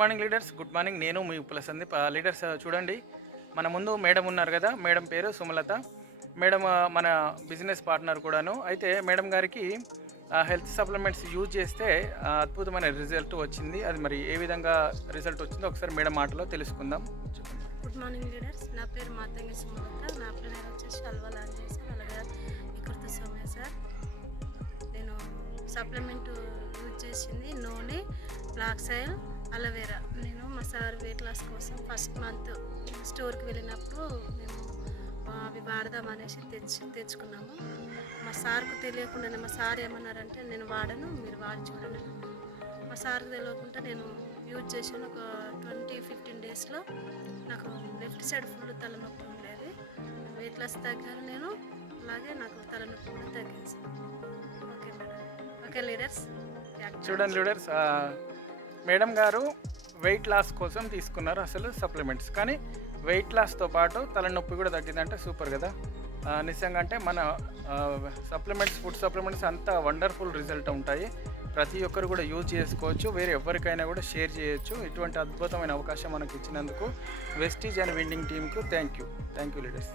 Morning leaders. Good morning. నేను మీ ఉప్పుల Sandeep. Leaders చూడండి, మన ముందు మేడం ఉన్నారు కదా. మేడం పేరు సుమలత. మేడం మన బిజినెస్ పార్ట్నర్ కూడాను. అయితే మేడం గారికి హెల్త్ సప్లిమెంట్స్ యూజ్ చేస్తే అద్భుతమైన రిజల్ట్ వచ్చింది. అది మరి ఏ విధంగా రిజల్ట్ వచ్చిందో ఒకసారి మేడం మాటలో తెలుసుకుందాం. Good morning leaders. నా పేరు మాతంగి సుమలత. నా పేరు వచ్చేసి అల్వా లాంచ్ చేశాను. అలాగే వికృత సౌమ్య సార్. నేను సప్లిమెంట్ యూజ్ చేసింది నూనె, బ్లాక్ సాయిల్, అలోవెరా. నేను మా సార్ వెయిట్ లాస్ కోసం ఫస్ట్ మంత్ స్టోర్కి వెళ్ళినప్పుడు మేము అవి వాడదామనేసి తెచ్చుకున్నాము. మా సార్కు తెలియకుండానే మా సార్ ఏమన్నారంటే, నేను వాడను, మీరు వాడి చూడండి. మా సార్కి తెలియకుండా నేను యూజ్ చేసిన ఒక 15 డేస్లో నాకు లెఫ్ట్ సైడ్ ఫుల్ తలనొప్పి ఉండేది. వెయిట్ లాస్ తగ్గాను నేను. అలాగే నాకు తలనొప్పి కూడా తగ్గింది. Okay madam. Okay leaders. చూడండి లీడర్స్, మేడం గారు వెయిట్ లాస్ కోసం తీసుకున్నారు అసలు సప్లిమెంట్స్, కానీ వెయిట్ లాస్తో పాటు తలనొప్పి కూడా తగ్గిందంటే సూపర్ కదా. నిజంగా అంటే మన ఫుడ్ సప్లిమెంట్స్ అంత వండర్ఫుల్ రిజల్ట్ ఉంటాయి. ప్రతి ఒక్కరు కూడా యూజ్ చేసుకోవచ్చు, వేరే ఎవరికైనా కూడా షేర్ చేయొచ్చు. ఇటువంటి అద్భుతమైన అవకాశం మనకు ఇచ్చినందుకు వెస్టీజ్ అండ్ విండింగ్ టీమ్కు థ్యాంక్ యూ లీడర్స్.